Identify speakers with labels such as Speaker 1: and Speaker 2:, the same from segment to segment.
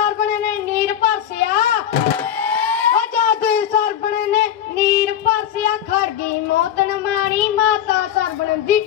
Speaker 1: ਸਰਬਣੇ ਨੇ ਨੀਰ ਭਰਸਿਆ। ਓ ਜਾਦੂ ਸਰਬਣੇ ਨੇ ਨੀਰ ਭਰਸਿਆ। ਖੜਗੀ ਗਈ ਮੋਤਨ ਮਾਣੀ ਮਾਤਾ ਸਰਬਣ ਦੀ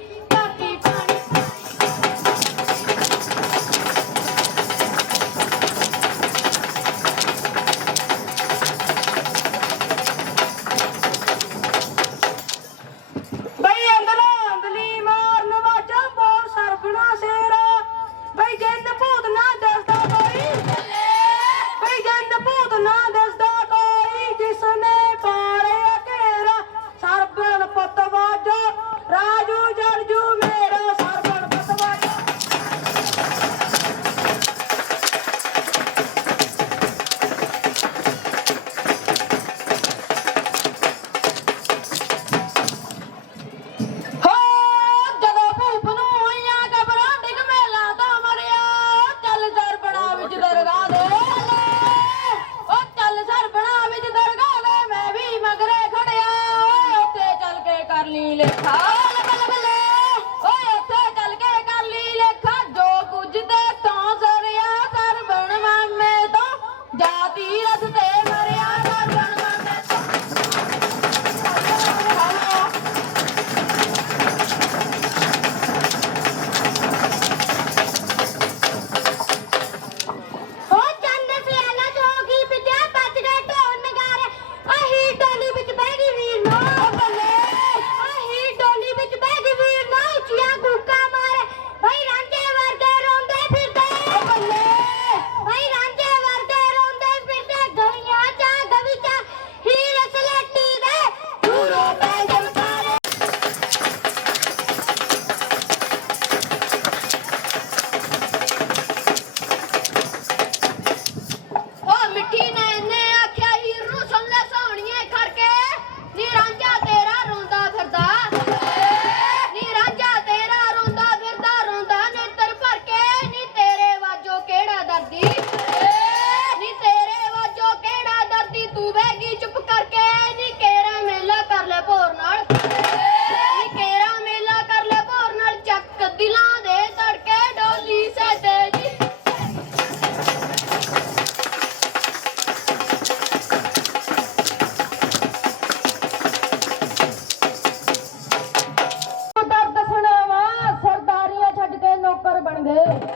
Speaker 1: เลยค่ะ nữ.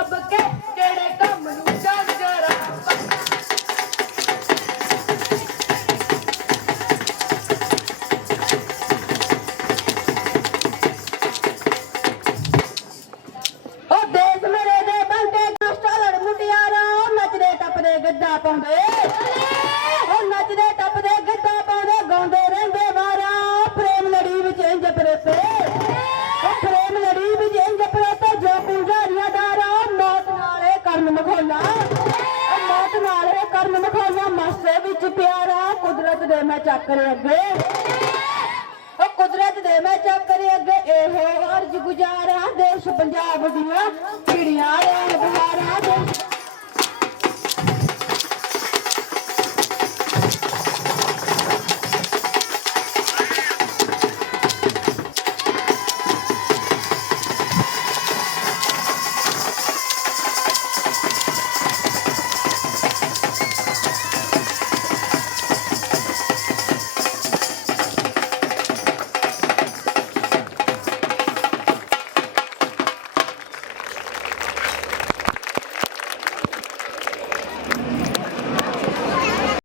Speaker 1: ਦੱਬ ਕੇ ਕਿਹੜੇ ਕੰਮ ਨੂੰ ਜਾਂਜਰਾ ਉਹ ਦੇਖ ਮੇਰੇ ਦੇ ਬੰਦੇ, ਦੁਸ਼ਟ ਲੜ ਮੁਟਿਆਰਾ ਨੱਚਦੇ ਟੱਪਦੇ ਗੱਦਾ ਪਾਉਂਦੇ। ਦੇ ਮੈਂ ਚੱਕਰੇ ਅੱਗੇ। ਉਹ ਕੁਦਰਤ ਦੇ ਮੈਂ ਚੱਕਰੇ ਅੱਗੇ। ਇਹੋ ਅਰਜ ਗੁਜ਼ਾਰਾ ਦੇਸ਼ ਪੰਜਾਬ ਦੀਆਂ, ਚਿੜੀਆਂ ਰਹਿਣ